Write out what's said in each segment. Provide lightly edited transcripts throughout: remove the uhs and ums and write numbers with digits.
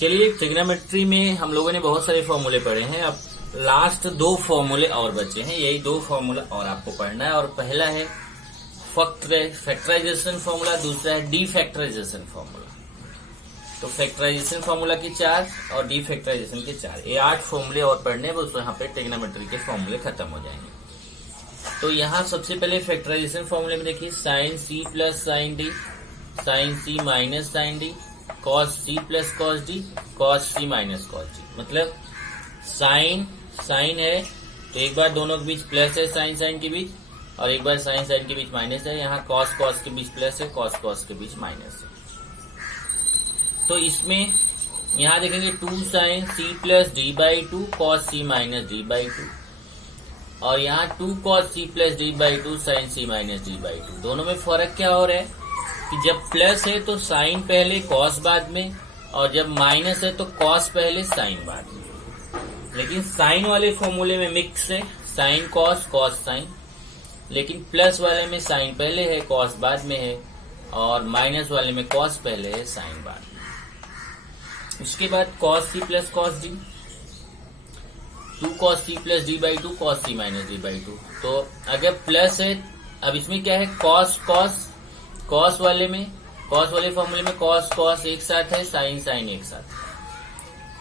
चलिए, ट्रिग्नोमेट्री में हम लोगों ने बहुत सारे फॉर्मूले पढ़े हैं। अब लास्ट 2 फॉर्मूले और बचे हैं, यही 2 फॉर्मूला और आपको पढ़ना है। और पहला है फैक्टराइजेशन फॉर्मूला, दूसरा है डीफैक्टराइजेशन फॉर्मूला। तो फैक्टराइजेशन फॉर्मूला की 4 और डीफैक्टराइजेशन के 4, ये 8 फॉर्मूले और पढ़ने हैं, बस यहाँ पे ट्रिग्नोमेट्री के फॉर्मूले खत्म हो जाएंगे। तो यहाँ सबसे पहले फैक्टराइजेशन फॉर्मूले में देखिए, sine C plus sine D, sine सी minus sine D, cos C plus cos D, cos C minus cos D. मतलब साइन साइन है तो एक बार दोनों के बीच प्लस है, साइन साइन के बीच, और एक बार साइन साइन के बीच माइनस है। यहाँ कॉस कॉस के बीच प्लस है, कॉस कॉस के बीच माइनस है। तो इसमें यहाँ देखेंगे 2 sine C plus D by 2 cos C minus D by 2, और यहाँ 2 cos C plus D by 2 sine C minus D by 2। दोनों में फर्क क्या हो रहा है कि जब प्लस है तो साइन पहले कॉस बाद में, और जब माइनस है तो कॉस पहले साइन बाद में। लेकिन साइन वाले फॉर्मूले में मिक्स है, साइन कॉस कॉस साइन, लेकिन प्लस वाले में साइन पहले है कॉस बाद में है, और माइनस वाले में कॉस पहले है साइन बाद में। उसके बाद cos C plus cos D, 2 cos C plus D by 2 cos C minus D by 2। तो अगर प्लस है, अब इसमें क्या है, कॉस कॉस, कॉस वाले फॉर्मूले में कॉस कॉस एक साथ है, साइन साइन एक साथ है।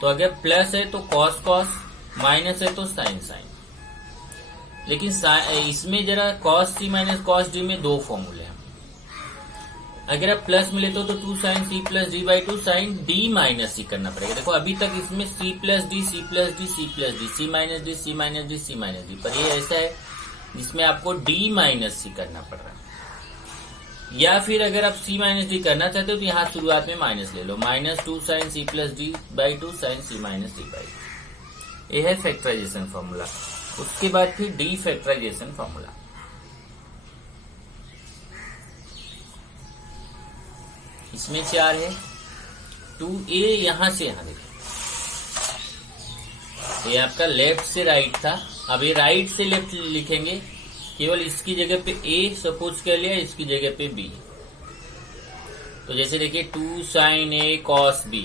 तो अगर प्लस है तो कॉस कॉस, माइनस है तो साइन साइन। लेकिन इसमें जरा cos C minus cos D में 2 फॉर्मूले हैं। अगर आप प्लस में लेते हो तो 2 sine C plus D by 2 sine D minus C करना पड़ेगा। देखो अभी तक इसमें C plus D C plus D C plus D, C minus D C minus D C minus D, पर ये ऐसा है जिसमें आपको डी माइनस सी करना पड़ रहा है। या फिर अगर आप सी माइनस डी करना चाहते हो तो यहाँ शुरुआत में माइनस ले लो, minus 2 sine C plus D by 2 sine C minus D by 2। ये है फैक्टराइजेशन फॉर्मूला। उसके बाद फिर डी फैक्टराइजेशन फॉर्मूला। इसमें 4 है, 2a यहां से यहां देखिए, ये आपका लेफ्ट से राइट था, अब ये राइट से लेफ्ट लिखेंगे। केवल इसकी जगह पे a सपोज कर लिया, इसकी जगह पे b। तो जैसे देखिए 2 साइन a कॉस b,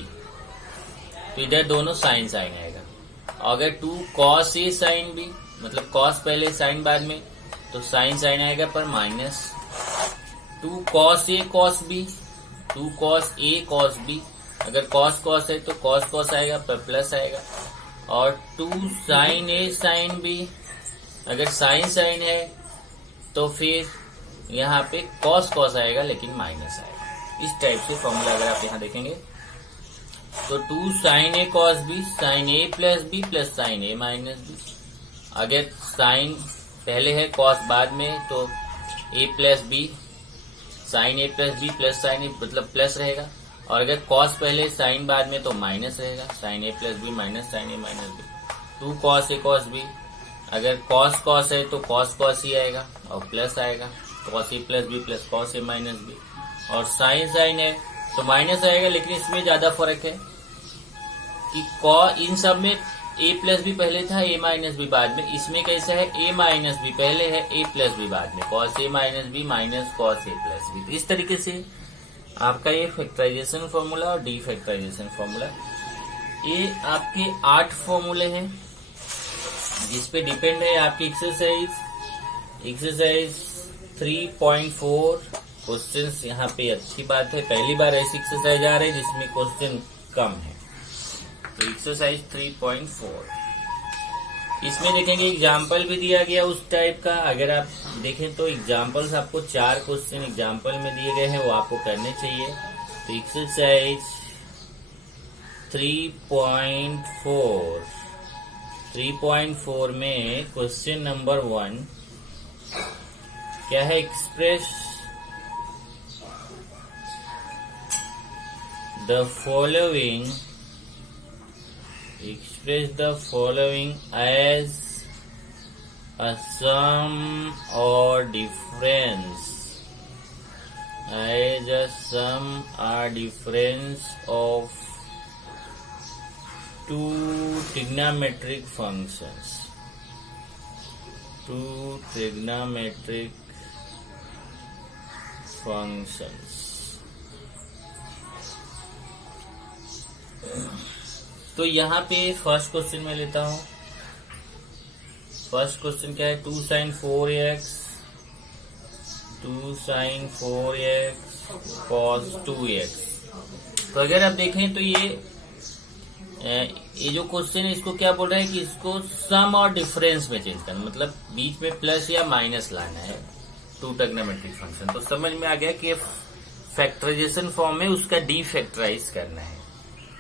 तो इधर दोनों साइन साइन आएगा। अगर 2 कॉस a साइन b, मतलब कॉस पहले साइन बाद में, तो साइन साइन आएगा पर minus. 2 cos a cos b, 2 cos a cos b, अगर कॉस कॉस है तो कॉस कॉस आएगा पर प्लस आएगा। और 2 साइन a साइन b, अगर साइन साइन है तो फिर यहाँ पे कॉस कॉस आएगा लेकिन माइनस आएगा। इस टाइप से फॉर्मूला अगर आप यहाँ देखेंगे तो 2 sine a cos b, sine a plus b plus sine a minus b। अगर साइन पहले है कॉस बाद में तो a plus b, sine a plus b plus sine a, मतलब प्लस रहेगा। और अगर कॉस पहले साइन बाद में तो माइनस रहेगा, sine a plus b minus sine a minus b। 2 cos a cos b, अगर कॉस कॉस है तो कॉस कॉस ही आएगा और प्लस आएगा, cos a plus b plus cos a minus b। और साइन साइन है तो माइनस आएगा, लेकिन इसमें ज्यादा फर्क है कि इन सब में a प्लस बी पहले था, a माइनस बी बाद में। इसमें कैसा है, a माइनस बी पहले है, a प्लस बी बाद में, cos a minus B minus cos a plus B. तो इस तरीके से आपका ये फैक्टराइजेशन फॉर्मूला और डी फैक्टराइजेशन फॉर्मूला, ये आपके 8 फॉर्मूले हैं जिस पे डिपेंड है आपकी एक्सरसाइज 3.4 क्वेश्चंस। यहाँ पे अच्छी बात है, पहली बार ऐसी एक्सरसाइज आ रही है जिसमें क्वेश्चन कम है। तो एक्सरसाइज 3.4, इसमें देखेंगे एग्जाम्पल भी दिया गया उस टाइप का। अगर आप देखें तो एग्जाम्पल्स आपको 4 क्वेश्चन एग्जाम्पल में दिए गए हैं, वो आपको करने चाहिए। तो एक्सरसाइज 3.4 में क्वेश्चन नंबर 1 क्या है, express the following as a sum or difference, of 2 trigonometric functions. functions. तो यहाँ पे फर्स्ट क्वेश्चन में लेता हूं। फर्स्ट क्वेश्चन क्या है, 2 sin 4x cos 2x। तो अगर आप देखें तो ये जो क्वेश्चन है इसको क्या बोल रहा है कि इसको सम और डिफरेंस में चेंज करना, मतलब बीच में प्लस या माइनस लाना है टू ट्रिग्नोमेट्रिक फंक्शन। तो समझ में आ गया कि फैक्टराइजेशन फॉर्म में उसका डीफैक्टराइज करना है।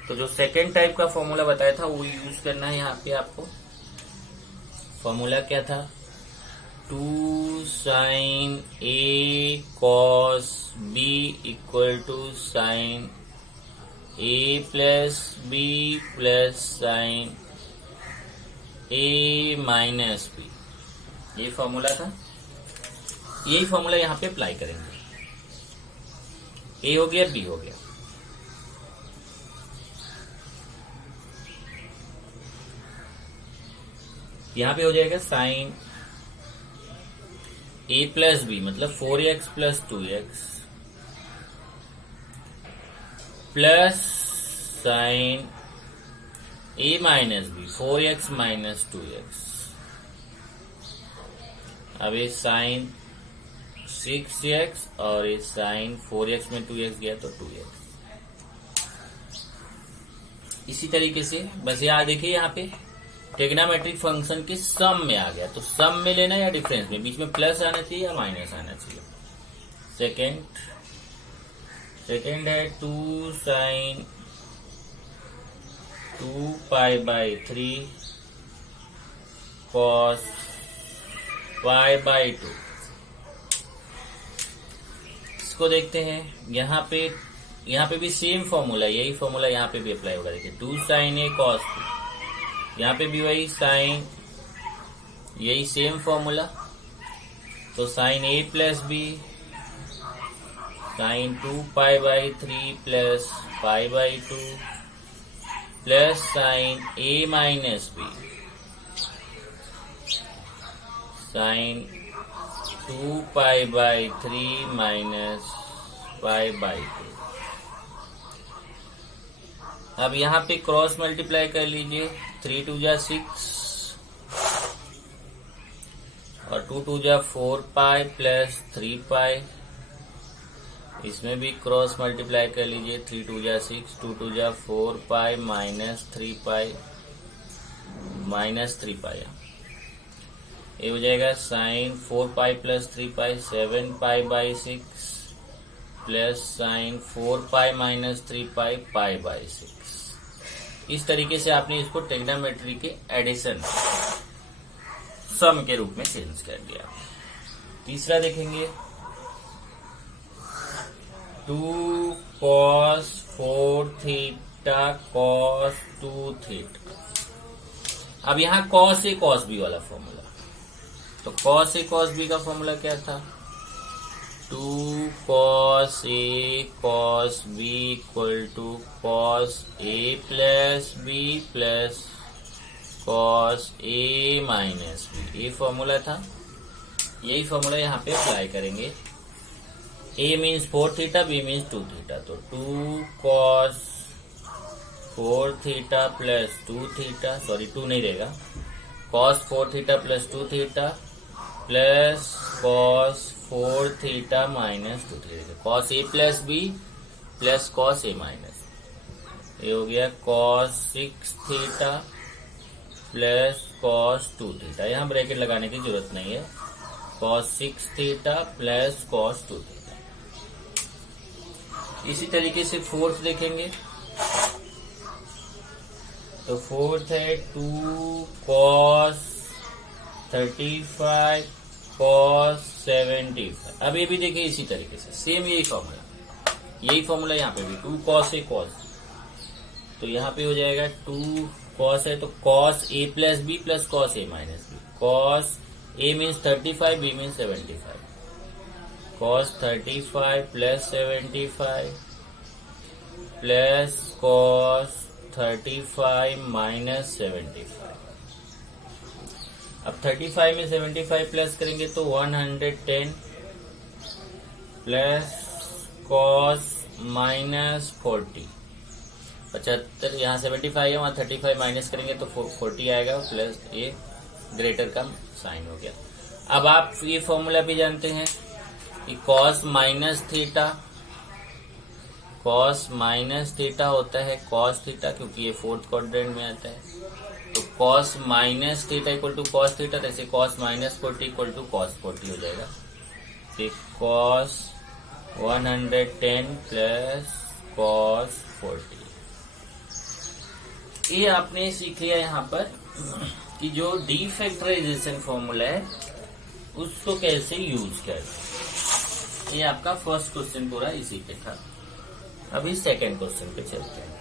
तो जो सेकेंड टाइप का फॉर्मूला बताया था वो यूज करना है यहाँ पे आपको। फॉर्मूला क्या था, 2 sin a cos b equal to sin a plus b plus sin a minus b। ये फॉर्मूला था, यही फॉर्मूला यहाँ पे अप्लाई करेंगे। a हो गया, b हो गया। यहाँ पे हो जाएगा sin a प्लस बी मतलब 4x plus 2x plus sin a minus B 4x minus 2x। अब ये sin 6x और ये sin 4x में 2x गया तो 2x। इसी तरीके से बस याद देखिए यहाँ पे ट्रिग्नोमेट्रिक फंक्शन के सम में आ गया, तो सम में लेना या डिफरेंस में, बीच में प्लस आना चाहिए या माइनस आना चाहिए। सेकेंड है 2 sin 2 pi by 3 cos pi by 2। इसको देखते हैं, यहाँ पे भी सेम फॉर्मूला, यही फॉर्मूला यहाँ पे भी अप्लाई होगा। देखिए 2 sin a cos 2, यहाँ पे भी वही साइन, यही सेम फॉर्मूला। तो sine a plus B sine 2 pi by 3 plus pi by 2 plus sine a minus B sine 2 pi by 3 minus pi by 2। अब यहाँ पे क्रॉस मल्टीप्लाई कर लीजिए, 3 2 जा 6 और 2 2 जा 4 पाई प्लस 3 पाई। इसमें भी क्रॉस मल्टीप्लाई कर लीजिए, 3 2 जा 6 2 2 जा 4 पाई माइनस 3 पाई माइनस 3 पाई। ये हो जाएगा sine 4 pi plus 3 pi 7 pi by 6 plus sine 4 pi minus 3 pi pi by 6। इस तरीके से आपने इसको ट्रिग्नोमेट्री के एडिशन सम के रूप में चेंज कर दिया। तीसरा देखेंगे 2 cos 4 थीटा cos 2 थीटा। अब यहाँ cos a cos b वाला फॉर्मूला, तो cos a cos b का फॉर्मूला क्या था, 2 cos a cos b equal to cos a plus b plus cos a minus b। ये फॉर्मूला था, यही फॉर्मूला यहाँ पे अप्लाई करेंगे। a means 4 theta, b means 2 theta, तो 2 cos 4 theta plus 2 theta, sorry 2 नहीं रहेगा, cos 4 theta plus 2 theta plus cos 4 theta minus 2 theta, cos a plus b plus cos a minus. ये हो गया cos 6 theta plus cos 2 theta. यहाँ bracket लगाने की जरूरत नहीं है, cos 6 theta plus cos 2 theta. इसी तरीके से फोर्थ देखेंगे, तो फोर्थ है 2 cos 35 cos 75। अब ये भी देखिए इसी तरीके से सेम यही फॉर्मूला यहाँ पे भी 2 cos a cos। तो यहाँ पे हो जाएगा 2 cos है तो cos a plus b plus cos a minus b। cos a means 35, b means 75, cos 35 plus 75 plus cos 35 minus 75। अब 35 में 75 प्लस करेंगे तो 110 प्लस cos माइनस 40 75, यहाँ 75 है, वहाँ 35 माइनस करेंगे तो 40 आएगा, प्लस ये ग्रेटर का साइन हो गया। अब आप ये फॉर्मूला भी जानते हैं कि कॉस माइनस थीटा होता है कॉस थीटा, क्योंकि ये फोर्थ क्वाड्रेंट में आता है। तो cos minus theta equal to cos theta, जैसे cos minus 40 equal to cos 40 हो जाएगा। तो कॉस 110 प्लस कॉस 40। ये आपने सीख लिया यहाँ पर कि जो डी फैक्टराइजेशन फॉर्मूला है उसको कैसे यूज करें। ये आपका फर्स्ट क्वेश्चन पूरा इसी पे था। अभी सेकंड क्वेश्चन पे चलते हैं।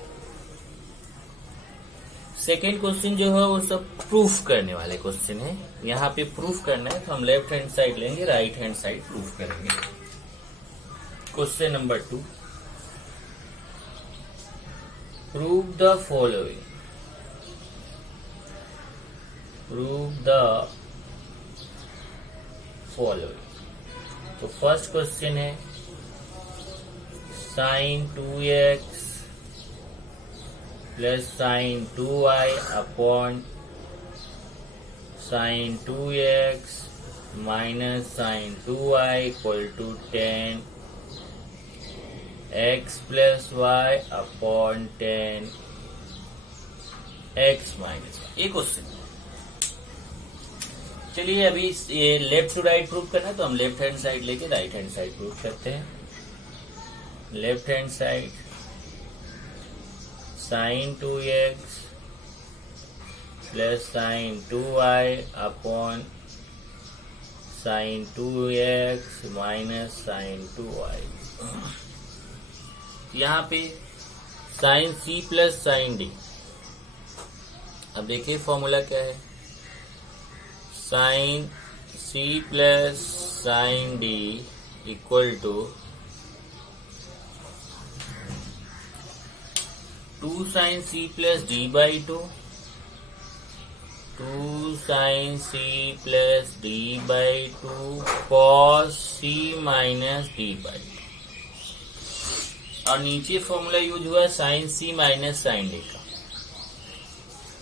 सेकंड क्वेश्चन जो है वो सब प्रूफ करने वाले क्वेश्चन है। यहाँ पे प्रूफ करना है तो हम लेफ्ट हैंड साइड लेंगे, राइट हैंड साइड प्रूफ करेंगे। Question number 2, prove the following. तो फर्स्ट क्वेश्चन है sine 2x plus sine 2y upon sine 2x minus sine 2y equal to 10 x plus y upon 10 x minus y। ये question. चलिए अभी ये left to right proof करना है तो हम लेफ्ट हैंड साइड लेके राइट हैंड साइड प्रूफ करते हैं। Left hand side sine 2x plus sine 2y upon sine 2x minus sine 2y। यहाँ पे sine c plus sine d। अब देखिए फॉर्मूला क्या है, sine c plus sine d equal to 2 sine c plus d by 2, 2 sine c plus d by 2 cos c minus d by 2। और नीचे formula use हुआ sine c minus sine d का,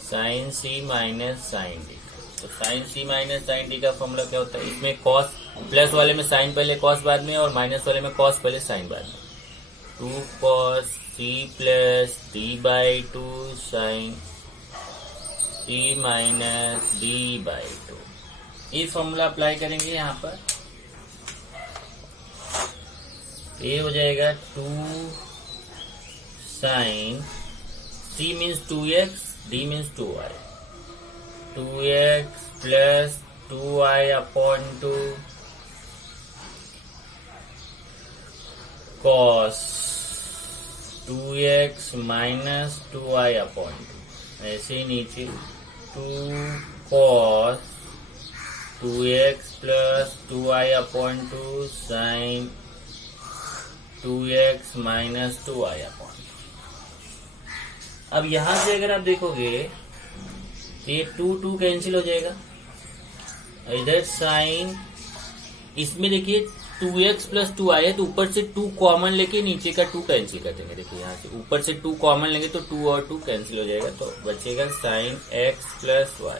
sine c minus sine d। तो sine c minus sine d का formula क्या होता है, इसमें कॉस प्लस वाले में साइन पहले कॉस बाद में और माइनस वाले में कॉस पहले साइन बाद में। 2 cos c plus d by 2 sine c minus d by 2। ये फॉर्मूला अप्लाई करेंगे यहाँ पर, ये हो जाएगा 2 sine c means 2x, d means 2y, 2x plus 2y upon 2 cos 2x minus 2y upon 2। ऐसे ही नीचे 2 cos 2x plus 2y upon 2 sine 2x minus 2y upon 2। अब यहां से अगर आप देखोगे ये 2 कैंसिल हो जाएगा। इधर साइन, इसमें देखिए 2x प्लस 2y है तो ऊपर से 2 कॉमन लेके नीचे का 2 कैंसिल कर देंगे। देखिए यहाँ से ऊपर से 2 कॉमन लेंगे तो 2 और 2 कैंसिल हो जाएगा, तो बचेगा sine x plus y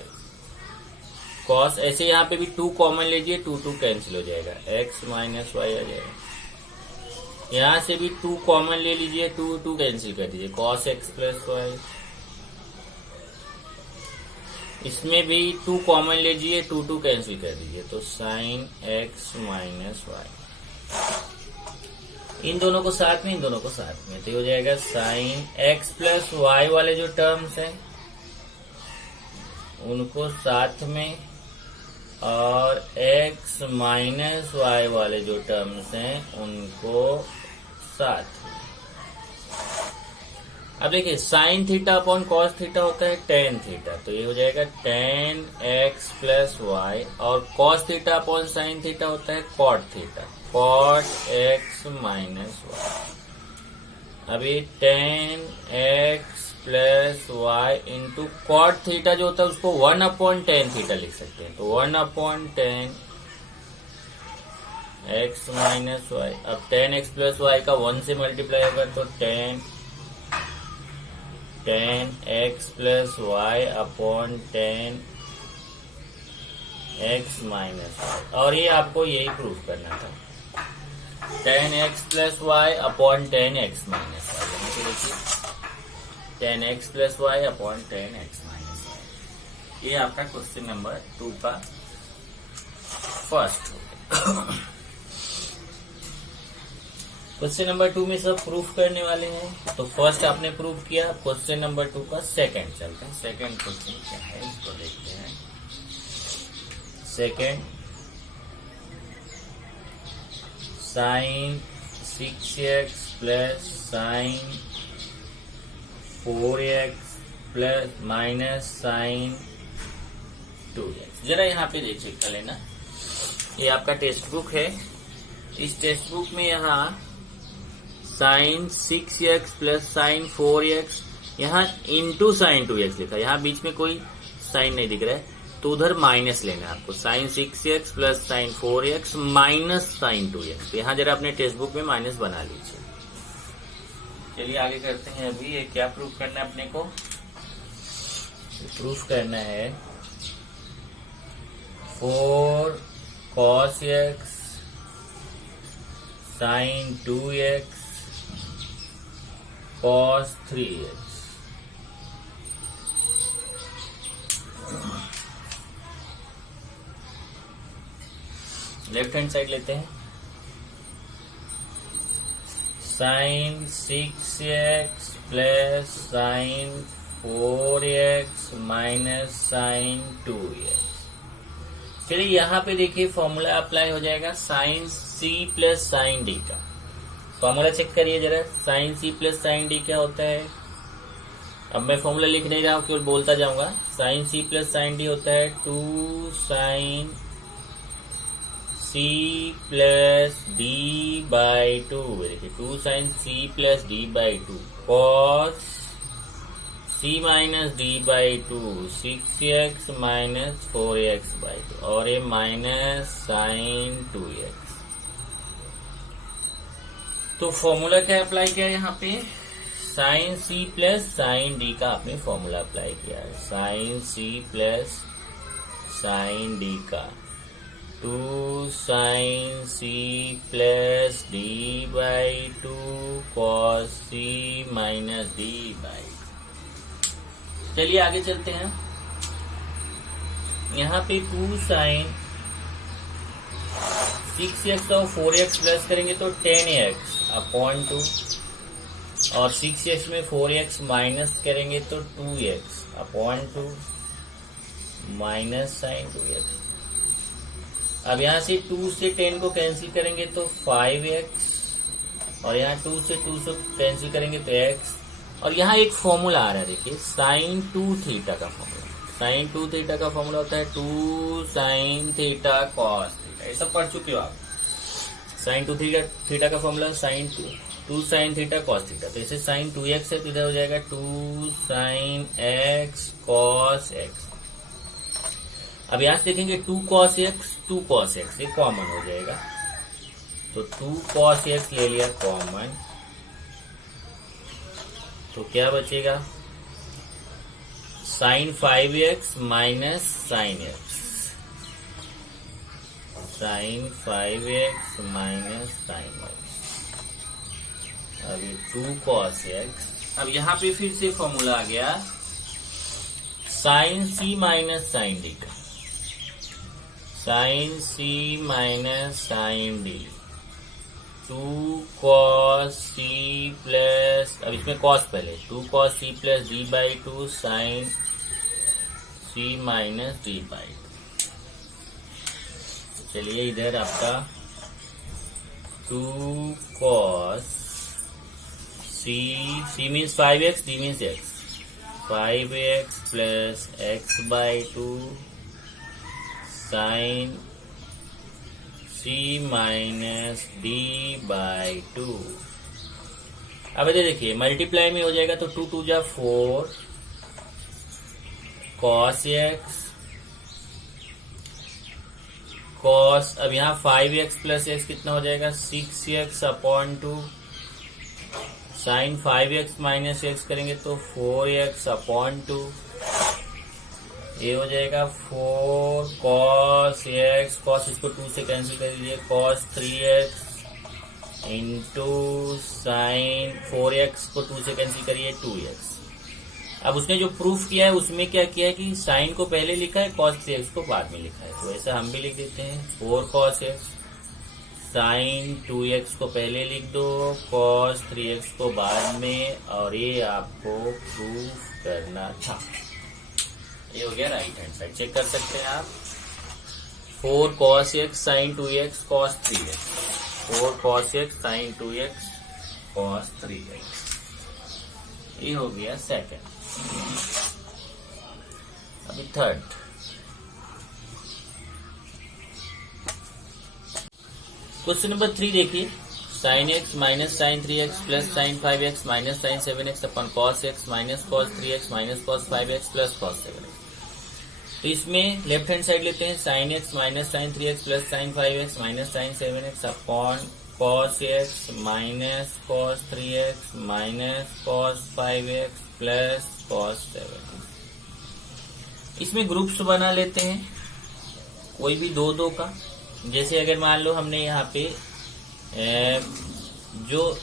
cos. ऐसे यहाँ पे भी 2 कॉमन लीजिए, 2 कैंसिल हो जाएगा, x माइनस y आ जाएगा। यहाँ से भी 2 कॉमन ले लीजिए, 2 कैंसिल कर दीजिए, कॉस x प्लस y। इसमें भी 2 कॉमन लीजिए, 2 कैंसिल कर दीजिए, तो साइन x माइनस y। इन दोनों को साथ में, इन दोनों को साथ में, तो हो जाएगा साइन x प्लस y वाले जो टर्म्स हैं उनको साथ में, और x माइनस y वाले जो टर्म्स हैं उनको साथ में। अब देखिए sine theta upon cos theta होता है टेन थीटा, तो ये हो जाएगा टेन एक्स प्लस वाई, और cos theta upon sine theta होता है cot theta, cot X minus Y. अभी tan x plus Y into cot theta जो होता है उसको 1 अपॉन टेन थीटा लिख सकते हैं, तो 1 upon ten x minus y. अब टेन एक्स प्लस वाई का 1 से मल्टीप्लाई होगा तो ten 10x plus y upon 10x minus y, और ये आपको यही प्रूफ करना था, 10x plus y upon 10x minus y. यहाँ पे देखिए 10x plus y upon 10x minus y, ये आपका क्वेश्चन नंबर 2 का फर्स्ट हो गया। क्वेश्चन नंबर 2 में सब प्रूफ करने वाले हैं, तो फर्स्ट आपने प्रूफ किया। क्वेश्चन नंबर 2 का सेकंड चलते हैं। सेकंड क्वेश्चन क्या है इसको देखते हैं। Second, sine 6x plus sine 4x plus minus sine 2x। जरा यहाँ पे देख चेक कर लेना, ये आपका टेक्स्ट बुक है। इस टेक्स्ट बुक में यहाँ sign 6x plus sine 4x, यहाँ इंटू साइन 2x लिखा है, यहाँ बीच में कोई साइन नहीं दिख रहा है, तो उधर माइनस लेना है आपको। Sine 6x plus sine 4x minus sine 2x, यहाँ जरा अपने टेक्स्ट बुक में माइनस बना लीजिए। चलिए आगे करते हैं। अभी ये क्या प्रूफ करना है अपने को? प्रूफ करना है 4 cos x sine 2x cos 3x। Left hand side लेते हैं। Sine 6x plus sine 4x minus sine 2x। चलिए यहाँ पे देखिए फॉर्मूला अप्लाई हो जाएगा sine c plus sine D का। फॉर्मूला चेक करिए जरा, sine c plus sine d क्या होता है। अब मैं फॉर्मूला लिख नहीं रहा हूँ, केवल बोलता जाऊंगा। Sine c plus sine d होता है 2 sine c plus D by 2। देखिए 2 sine c plus D by 2 cos c minus D by 2 6x minus 4x by 2, और ये माइनस साइन 2x। तो फॉर्मूला क्या अप्लाई किया यहाँ पे? Sine c plus sine D का आपने फॉर्मूला अप्लाई किया है। Sine c plus sine D का 2 sine c plus D by 2 cos c minus D by 2। चलिए आगे चलते हैं। यहाँ पे 2 साइन 6x और 4x प्लस करेंगे तो 10x अपॉन 2, और 6x में 4x माइनस करेंगे तो 2x upon 2 minus sine 2x। अब यहाँ से 2 से 10 को कैंसिल करेंगे तो 5x, और यहाँ 2 से 2 से कैंसिल करेंगे तो x। और यहाँ एक फॉर्मूला आ रहा है, देखिए साइन 2 थीटा का फॉर्मूला। साइन 2 थीटा का फॉर्मूला होता है 2 साइन थीटा कॉस थीटा। ये सब पढ़ चुके हो आप। साइन 2 थीटा का formula sine 2 sine theta cos theta. तो इसे साइन 2x है तो इधर हो जाएगा 2 साइन x कॉस x। अब यहाँ से देखेंगे 2 cos x ये कॉमन हो जाएगा, तो 2 cos x ले लिया कॉमन, तो क्या बचेगा? Sine 5x minus sine x, sine 5x minus sine x। अब ये 2 cos x। अब यहाँ पे फिर से फॉर्मूला आ गया sine c minus sine D का। Sine c minus sine D 2 cos c plus, अब इसमें cos पहले, 2 cos c plus D by 2 sine c minus D by 2। चलिए इधर आपका 2 cos c means 5x, d means x, 5x plus x by 2 sine c minus D by 2। अब इधर देखिए multiply में हो जाएगा तो 2 2 जा 4 cos x cos, अब यहाँ 5x प्लस x कितना हो जाएगा? 6x upon 2 sine 5x minus x करेंगे तो 4x अपॉन 2, ये हो जाएगा 4 cos x, cos इसको 2 से कैंसिल कर दीजिए, cos 3x into sine 4x को 2 से कैंसिल करिए 2x। अब उसने जो प्रूफ किया है उसमें क्या किया है कि साइन को पहले लिखा है, cos 3x को बाद में लिखा है, तो ऐसा हम भी लिख देते हैं 4 cos x, साइन 2x को पहले लिख दो, cos 3x को बाद में, और ये आपको प्रूफ करना था। ये हो गया राइट हैंड साइड, चेक कर सकते हैं आप। 4 cos x sin 2x cos 3x, 4 cos x sin 2x cos 3x, ये हो गया सेकंड। अभी थर्ड, क्वेश्चन नंबर 3 देखिए, sine x minus sine 3x plus sine 5x minus sine 7x upon cos x minus cos 3x minus cos 5x plus cos 7x। तो इसमें left hand side लेते हैं, sine x minus sine 3x plus sine 5x minus sine 7x upon cos x minus cos 3x minus cos 5x plus cos 7x। इसमें groups बना लेते हैं, कोई भी दो दो का। जैसे अगर मान लो हमने यहाँ पे जो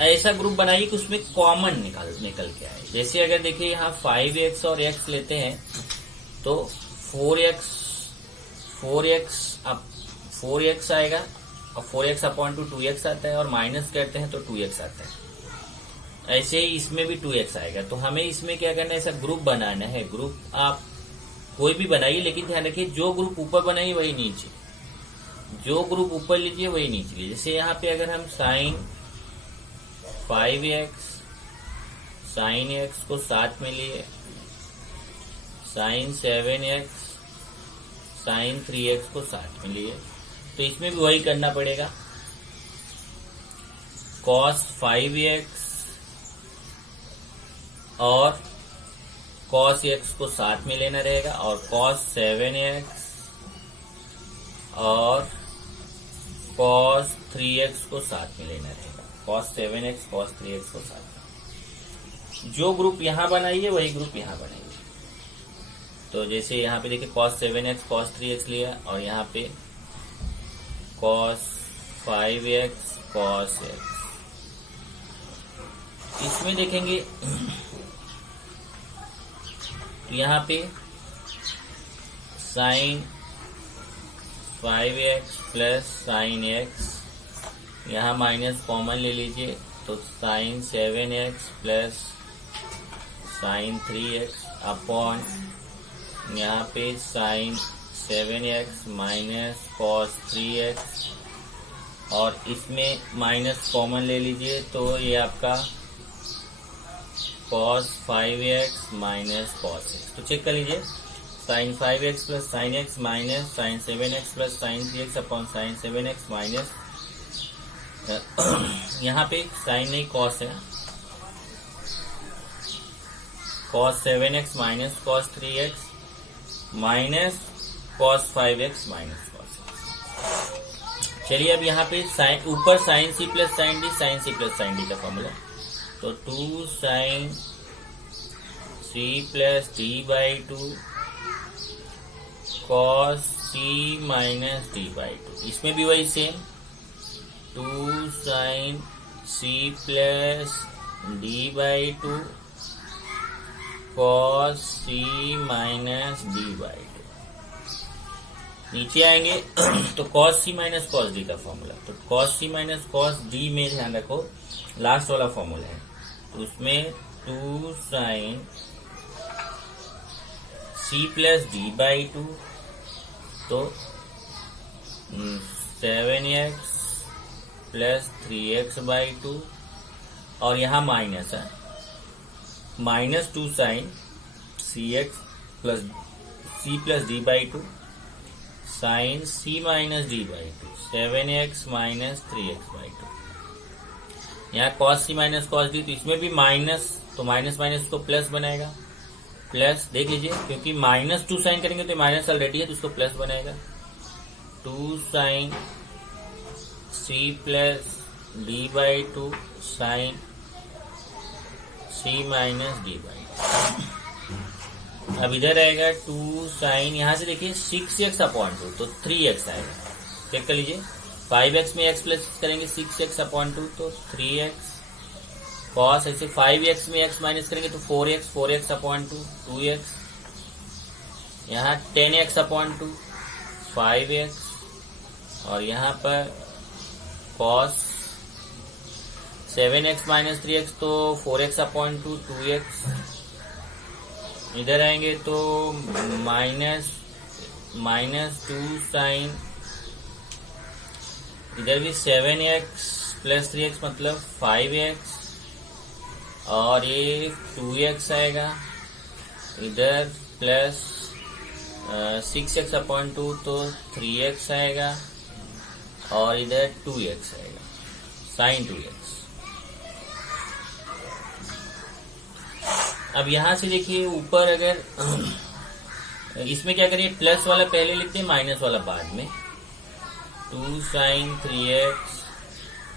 ऐसा ग्रुप बनाइए कि उसमें कॉमन निकल के आए। जैसे अगर देखिए यहाँ 5x और x लेते हैं तो 4x आएगा और 4x अपॉन टू 2x आता है, और माइनस करते हैं तो 2x आता है। ऐसे ही इसमें भी 2x आएगा। तो हमें इसमें क्या करना है, ऐसा ग्रुप बनाना है। ग्रुप आप कोई भी बनाइए, लेकिन ध्यान रखिए जो ग्रुप ऊपर बनाइए वही नीचे, जो ग्रुप ऊपर लीजिए वही नीचे लीजिए। जैसे यहाँ पे अगर हम साइन 5x साइन x को साथ में लिए, साइन 7x साइन 3x को साथ में लिए, तो इसमें भी वही करना पड़ेगा। cos 5x और cos x को साथ में लेना रहेगा, और cos 7x और cos 3x को साथ में लेना रहेगा, cos 7x cos 3x को साथ में। जो ग्रुप यहाँ बनाइए वही ग्रुप यहाँ बनाइए। तो जैसे यहाँ पे देखिए cos 7x cos 3x लिया, और यहाँ पे cos 5x cos x। इसमें देखेंगे यहाँ पे sine 5x plus sine x, यहाँ माइनस कॉमन ले लीजिए तो sign 7x plus sine 3x upon यहाँ पे sign 7x minus cos 3x, और इसमें माइनस कॉमन ले लीजिए तो ये आपका cos 5x minus cos x। तो चेक कर लीजिए, sine 5x plus sine x minus sine 7x plus sine 3x upon sine 7x minus, यहाँ पे साइन नहीं cos है, cos 7x minus cos 3x minus cos 5x minus cos x। चलिए अब यहाँ पे साइन ऊपर sine c plus sine D, sine c plus sine D का फॉर्मूला, तो 2 sine c plus D by 2 cos c minus D by 2। इसमें भी वही same 2 sine c plus D by 2 cos c minus D by 2। नीचे आएंगे तो cos c minus cos d का formula, तो cos c minus cos d में ध्यान रखो लास्ट वाला फॉर्मूला है, तो उसमें 2 sine c plus D by 2, तो 7x प्लस 3x बाई 2, और यहाँ माइनस है, minus 2 sine c plus D by 2 sine c minus D by 2 7x minus 3x by 2। यहाँ cos c minus cos d, तो इसमें भी माइनस, तो minus minus को प्लस बनाएगा, प्लस देख लीजिए क्योंकि माइनस 2 साइन करेंगे तो माइनस ऑलरेडी है तो उसको प्लस बनाएगा। 2 sine c plus d/2 sine c minus d/2। अब इधर आएगा 2 साइन, यहां से देखिए 6x/2 तो 3x आएगा। चेक कर लीजिए, 5x में x प्लस करेंगे 6x/2 तो 3x, कॉस ऐसे 5x में x माइनस करेंगे तो 4x/2 2x, यहाँ 10x/2 5x, और यहाँ पर कॉस 7x माइनस 3x तो 4x/2 2x, इधर आएंगे तो माइनस 2 साइन, इधर भी 7x प्लस 3x मतलब 5x, और ये 2x आएगा, इधर प्लस 6x/2 तो 3x आएगा, और इधर 2x आएगा साइन 2x। अब यहां से देखिए ऊपर, अगर इसमें क्या करिए, प्लस वाला पहले लिख दें, माइनस वाला बाद में। 2 sine 3x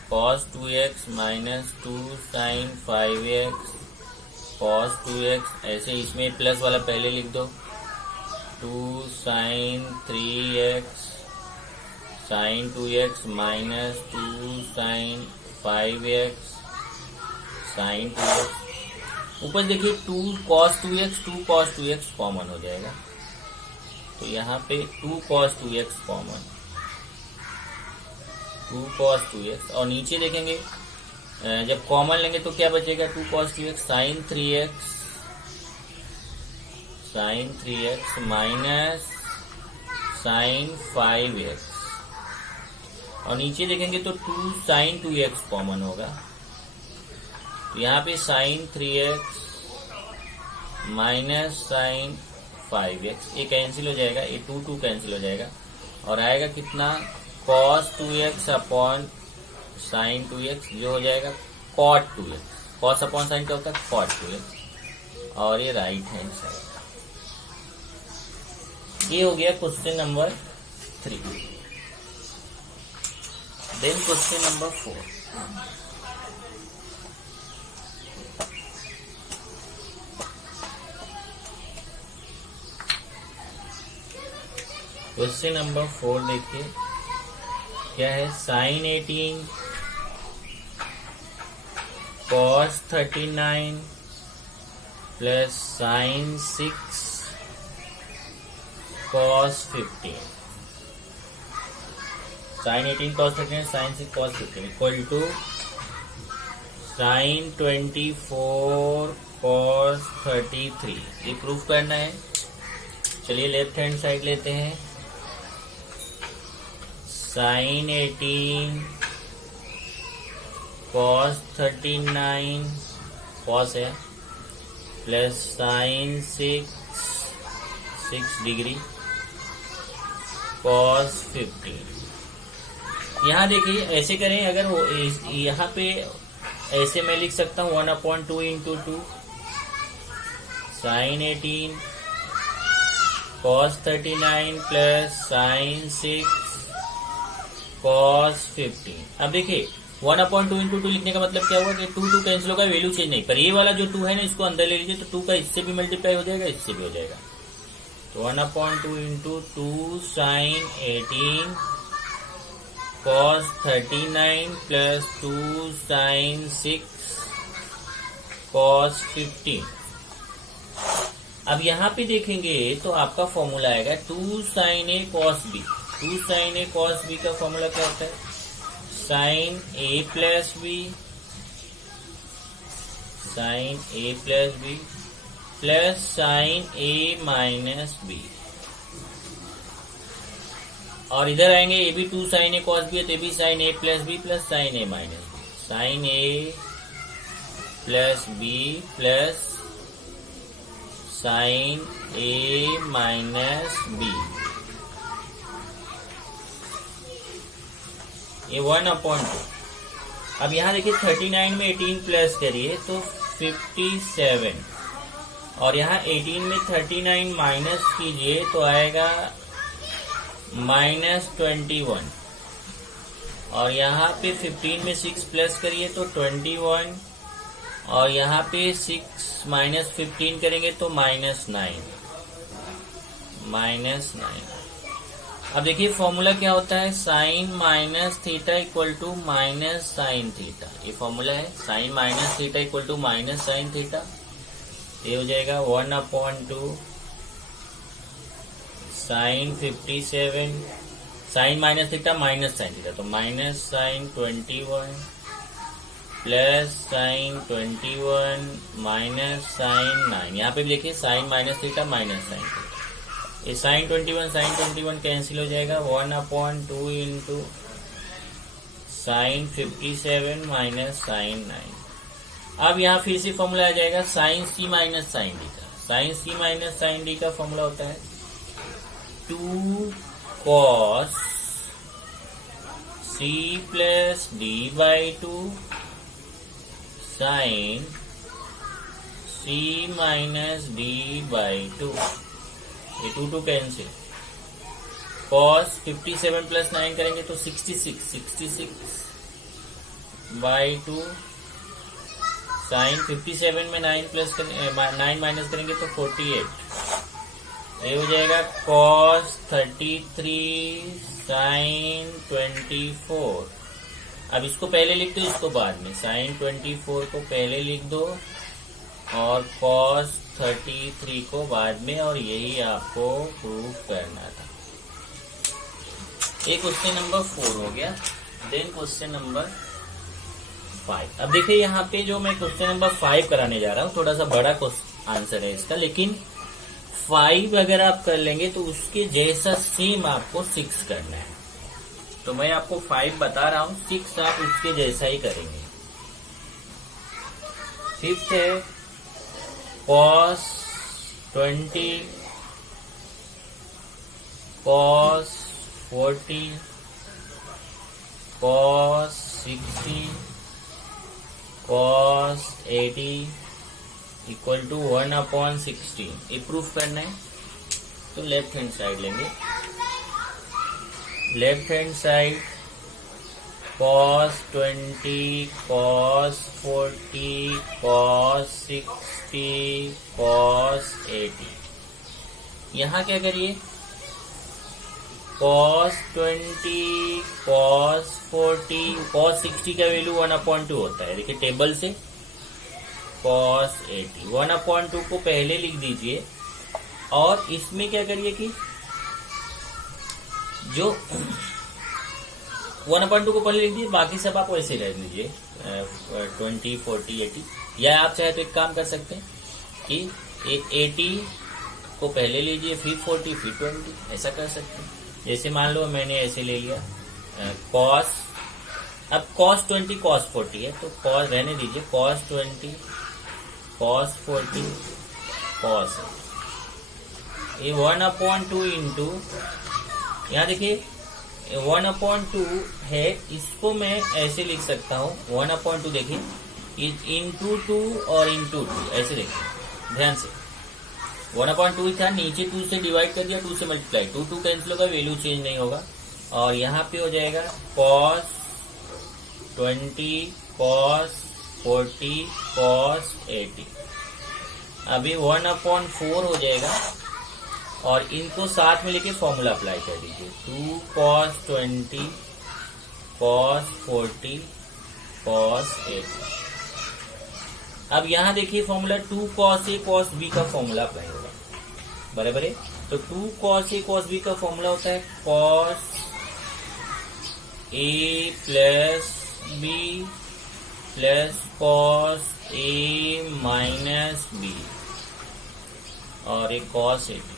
cos 2x minus 2 sine 5x cos 2x, ऐसे इसमें प्लस वाला पहले लिख दो। 2 sine 3x sine 2x minus 2 sine 5x sine 2x। ऊपर देखिए 2 cos 2x कॉमन हो जाएगा, तो यहाँ पे 2 cos 2x common, 2 cos 2x, और नीचे देखेंगे जब कॉमन लेंगे तो क्या बचेगा, 2 cos 2x sign 3x minus sign 5x, और नीचे देखेंगे तो 2 साइन 2x कॉमन होगा, तो यहाँ पे sign 3x minus sign 5x, ये कैंसिल हो जाएगा, ये 2 कैंसिल हो जाएगा, और आएगा कितना, cos 2x upon sine 2x, जो हो जाएगा cot 2x। cos upon sine क्या होता है, cot 2x, और ये राइट हैंड साइड। ये हो गया question number 3। Then question number 4। Question number 4 देखिए क्या है, sine 18 cos 39 plus sine 6 cos 15, sine 18 cos 39 sine 6 cos 15 equal to sine 24 cos 33। ये प्रूफ करना है। चलिए लेफ्ट हैंड साइड लेते हैं, साइन 18 कॉस 39 कॉस है प्लस साइन 6 डिग्री कॉस 15। यहाँ देखिए ऐसे करें, अगर यहाँ पे ऐसे मैं लिख सकता हूँ 1/2 into 2 sine 18 cos 39 plus sine 6 cos 15। अब देखिए 1/2 इंटू 2 लिखने का मतलब क्या हुआ कि 2 कैंसिल होगा, वैल्यू चेंज नहीं, पर ये वाला जो 2 है ना इसको अंदर ले लीजिए, तो 2 का इससे भी मल्टीप्लाई हो जाएगा, इससे भी हो जाएगा, तो 1/2 into 2 sine 18 cos 39 plus 2 sine 6 cos 15। अब यहाँ पे देखेंगे तो आपका फॉर्मूला आएगा 2 साइन ए कॉस बी। 2 साइन ए कॉस बी का फॉर्मूला क्या होता है, साइन ए प्लस बी प्लस साइन ए माइनस बी, और इधर आएंगे ये भी 2 साइन ए कॉस बी है तो ये भी साइन ए प्लस बी प्लस साइन ए माइनस बी, साइन ए प्लस बी प्लस साइन ए माइनस बी, ये 1/2। अब यहाँ देखिए 39 में 18 प्लस करिए तो 57, और यहाँ 18 में 39 माइनस कीजिए तो आएगा -21, और यहाँ पे 15 में 6 प्लस करिए तो 21, और यहाँ पे 6 माइनस 15 करेंगे तो -9। अब देखिए फॉर्मूला क्या होता है, sine minus theta equal to minus sine theta. ये फॉर्मूला है, sine minus theta equal to minus sine theta. ये हो जाएगा 1/2 sine 57, sine minus theta minus sine theta, तो minus sine 21 plus sine 21 minus sine 9। यहाँ पे भी देखिए sine minus theta minus sine theta, ये साइन 21 कैंसिल हो जाएगा। 1/2 इंटू साइन 57 माइनस साइन 9। अब यहाँ फिर से फॉर्मूला आ जाएगा साइन सी माइनस साइन डी का। साइन सी माइनस साइन डी का फॉर्मूला होता है 2 cos c plus D by 2 sine c minus D by 2। ये 2 कैंसिल। cos 57 प्लस 9 करेंगे तो 66 बाई 2 साइन 57 में 9 प्लस 9 माइनस करेंगे तो 48। ये हो जाएगा cos 33 साइन 24। अब इसको पहले लिख दो, इसको बाद में। साइन 24 को पहले लिख दो और cos 33 को बाद में, और यही आपको प्रूव करना था। ये क्वेश्चन नंबर 4 हो गया। Then question number 5। अब देखिए यहाँ पे जो मैं क्वेश्चन नंबर 5 कराने जा रहा हूँ, थोड़ा सा बड़ा आंसर है इसका, लेकिन 5 अगर आप कर लेंगे तो उसके जैसा सेम आपको 6 करना है। तो मैं आपको 5 बता रहा हूँ, 6 आप उसके जैसा ही करेंगे। 5th है cos 20 cos 40 cos 60 cos 80 equal to 1/16। ये प्रूफ करना है तो लेफ्ट हैंड साइड लेंगे। Left hand side cos 20 cos 40 cos 60 cos 80। यहाँ क्या करिए, cos 20 cos 40 cos 60 का वैल्यू 1/2 होता है। देखिए टेबल से cos 80 1/2 को पहले लिख दीजिए, और इसमें क्या करिए कि जो 1/2 को पहले लिख दीजिए, बाकी सब आप वैसे रख लीजिए 20 40 80। या आप चाहे तो एक काम कर सकते हैं कि 80 को पहले लीजिए, फिर 40 फिर 20, ऐसा कर सकते हैं। जैसे मान लो मैंने ऐसे ले लिया cos, अब cos 20 cos 40 है तो cos रहने दीजिए, cos 20 cos 40 cos। ये 1/2 इंटू, यहाँ देखिए 1/2 है, इसको मैं ऐसे लिख सकता हूँ 1/2। देखिए ये इंटू 2 और इंटू 2 ऐसे देखिए ध्यान से। 1/2 था, नीचे 2 से डिवाइड कर दिया, 2 से मल्टीप्लाई, 2 कैंसिल होगा, वैल्यू चेंज नहीं होगा। और यहाँ पे हो जाएगा cos 20 cos 40 cos 80। अभी 1/4 हो जाएगा, और इनको साथ में लेके फॉर्मूला अप्लाई कर दीजिए। 2 cos 20 cos 40 cos 80। अब यहाँ देखिए formula 2 cos A cos B का फॉर्मूला अप्लाई होगा, बराबर है। तो 2 cos A cos B का फॉर्मूला होता है cos A plus B plus cos A minus B, और एक cos 80।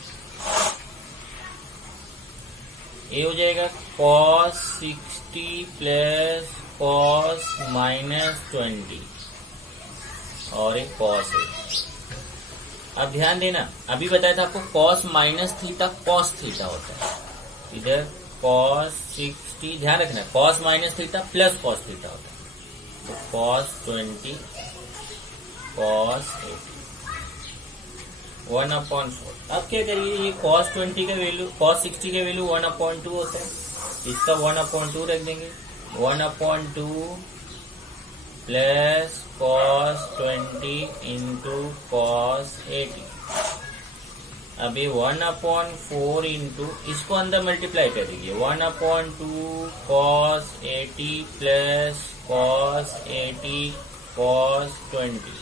ये हो जाएगा cos 60 प्लस cos माइनस 20, और एक cos 80। अब ध्यान देना, अभी बताया था आपको cos minus theta cos theta होता है। इधर cos 60, ध्यान रखना cos minus theta plus cos theta होता है। तो cos 20 cos 80 1/4। अब क्या करिए, ये cos 20 का वैल्यू cos 60 का वैल्यू 1/2 होता है, इसका 1/2 रख देंगे। 1/2 प्लस cos 20 इंटू cos 80। अभी 1/4 इंटू इसको अंदर मल्टीप्लाई कर दीजिए। 1/2 cos 80 प्लस cos 80 cos 20।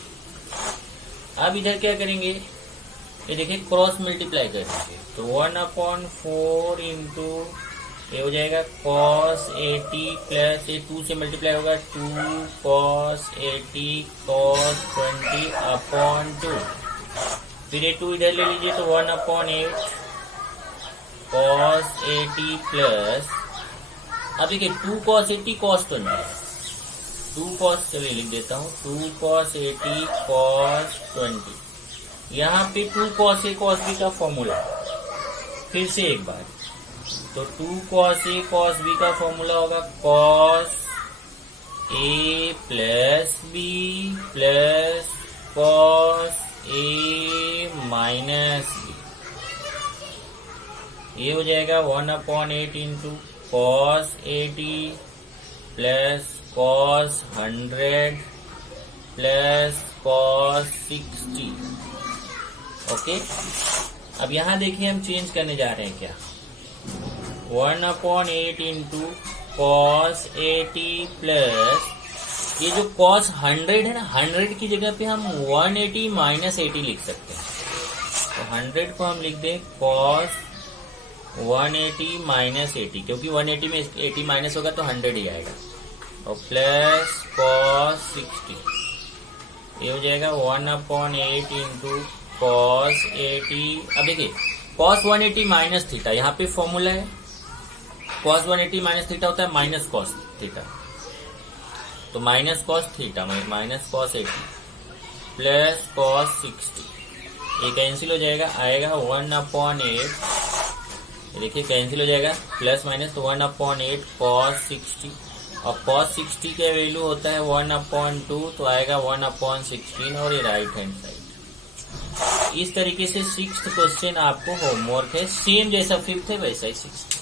अब इधर क्या करेंगे, ये देखिए क्रॉस मल्टीप्लाई कर दीजिए। तो 1/4 इंटू ये हो जाएगा cos 80 प्लस ये 2 से मल्टीप्लाई होगा 2 cos 80 cos 20/2। फिर ये 2 इधर ले लीजिए तो 1/8 cos 80 प्लस अब देखिए 2 cos 80 cos 20। 2 cos चलिए लिख देता हूँ 2 cos 80 cos 20। यहाँ पे 2 cos A cos B का फॉर्मूला फिर से एक बार, तो 2 cos A cos B का फॉर्मूला होगा cos A plus B plus cos A minus B। ये हो जाएगा 1/8 into cos 80 plus cos 100 plus cos 60। Okay, अब यहां देखिए हम चेंज करने जा रहे हैं क्या। 1/8 इंटू cos 80 प्लस ये जो cos 100 है ना, 100 की जगह पे हम 180 माइनस 80 लिख सकते हैं। तो 100 को हम लिख दें cos 180 माइनस 80, क्योंकि 180 में 80 माइनस होगा तो 100 ही आएगा। और प्लस cos 60 ये हो जाएगा 1/8 इंटू cos 80। अब देखिए cos 180 माइनस थीटा, यहाँ पे फॉर्मूला है cos 180 माइनस थीटा होता है माइनस cos थीटा, तो minus cos theta minus cos 80 plus cos 60। ये कैंसिल हो जाएगा, आएगा 1/8। देखिए कैंसिल हो जाएगा प्लस माइनस, तो 1/8 cos 60 और cos 60 का वैल्यू होता है 1/2, तो आएगा 1/16 और ये राइट हैंड साइड। इस तरीके से 6th क्वेश्चन आपको होमवर्क है, सेम जैसा 5th है वैसा ही 6th।